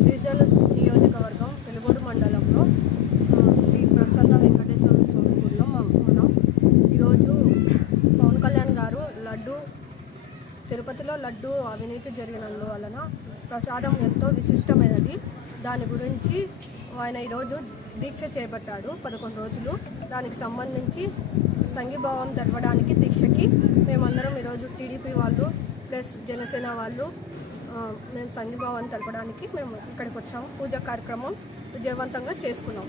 శ్రీశైల నియోజకవర్గం వెలుగోడు మండలంలో శ్రీ ప్రసన్న వెంకటేశ్వర స్వామి గుడిలో మనం ఈరోజు పవన్ కళ్యాణ్ గారు తిరుపతిలో లడ్డు అవినీతి జరిగినందువలన ప్రసాదం ఎంతో విశిష్టమైనది. దాని గురించి ఆయన ఈరోజు దీక్ష చేపట్టాడు 11 రోజులు. దానికి సంబంధించి సంఘీభావం తెలపడానికి దీక్షకి మేమందరం ఈరోజు టీడీపీ వాళ్ళు ప్లస్ జనసేన వాళ్ళు మేము సంఘీభావం తెలపడానికి మేము ఇక్కడికి వచ్చాము. పూజా కార్యక్రమం విజయవంతంగా చేసుకున్నాం.